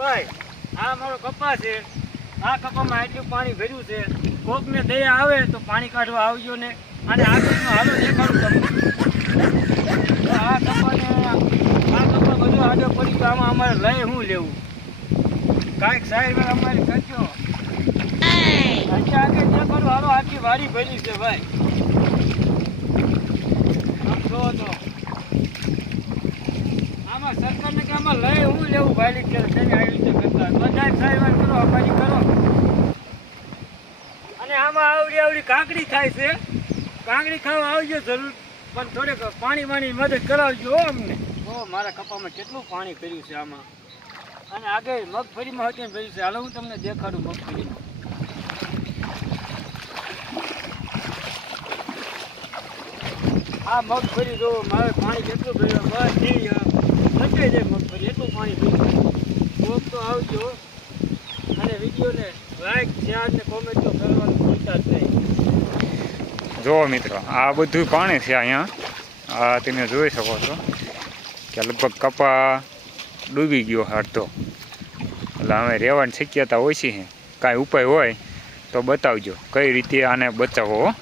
ભાઈ આ મારો કપા છે, આ કપામાં એટલું પાણી ભર્યું છે, કોકને દયા આવે તો પાણી કાઢવા આવજો ને, અને આગળનો હાલો દેખાડું તમને. તો આ કપા બધું આડો પડી ગયો, આમાં અમારે લઈ શું લેવું? કાંઈક સાહેબ અમારે કરજો. આગળ દેખાડું હાલો, આખી વાડી ભરી છે ભાઈ. આમ જો તો આમાં સરકારને કે આમાં લઈ હું લેવું ભાઈ કે તમે આવી રીતે કરતા બધા સાહેબ કરો અમારી કરો. અને આમાં આવડી કાંકડી થાય છે, કાંકડી ખાવા આવજો જરૂર, પણ થોડેક પાણી મદદ કરાવજો હો અમને. ઓ મારા કપામાં કેટલું પાણી કર્યું છે આમાં, અને આગળ મગફળીમાં હતી ભર્યું છે. હાલો હું તમને દેખાડું મગફળીમાં. આ મગફળી જો મારે પાણી કેટલું ભર્યું, બધી લચાઈ જાય મગફળી, એટલું પાણી ભર્યું. કોક તો આવજો અને વિડીયોને લાઈક શેર ને કોમેન્ટ તો કરવાનું ભૂલતા જ નહીં. જો મિત્રો આ બધું પાણી છે અહીંયા, આ તમે જોઈ શકો છો કે લગભગ કપા ડૂબી ગયો અડધો. એટલે હવે રહેવાની શક્યતા ઓછી છે. કાંઈ ઉપાય હોય તો બતાવજો કઈ રીતે આને બચાવો.